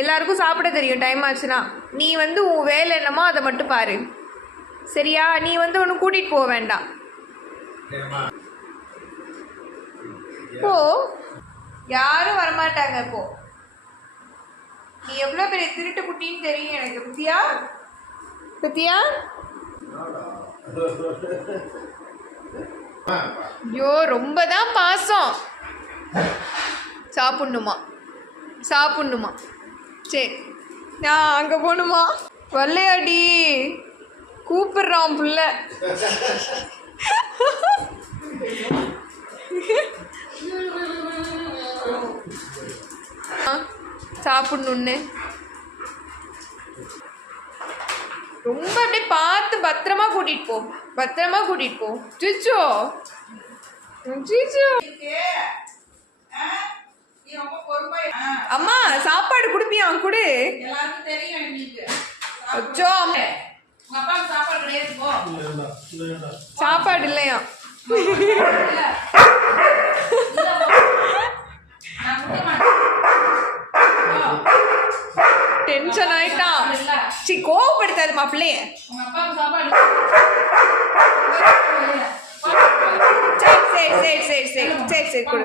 எல்லாருக்கும் சாப்பிட தெரியும் டைம் ஆச்சுன்னா. நீ வந்து உன் வேலை என்னமோ அதை மட்டும் பாரு. சரியா? நீ வந்து ஒன்று கூட்டிகிட்டு போக வேண்டாம். போ. யாரும் வரமாட்டாங்க இப்போ. நீ எவ்வளோ பெரிய திருட்டு குட்டின்னு தெரியும் எனக்கு பத்தியா? பத்தியா? ஐயோ ரொம்ப தான் பாசம். சாப்பிட்ணுமா? சாப்பிட்ணுமா? சரி நான் அங்கே போகணுமா? வரலையாடி கூப்பிடுறான் புள்ள. ஆ, சாப்பிடணுன்னு. ரொம்ப அப்படியே பார்த்து பத்திரமா கூட்டிட்டு போ. பத்திரமா கூட்டிட்டு போ. சிச்சோ சிச்சோ நீ ரொம்ப பொறுப்பா இரு. ஆ, அம்மா சாப்பாடு குடுப்பியா குடு எல்லாருக்கும் தெரியும் அச்சோ சாப்பாடு இல்லையா. டென்ஷன் ஆயிட்டான் இல்ல. சி கோவப்படுத்தாது மாப்பிள்ளைய சரி சரி சரி சரி சரி சரி சரி கொடு.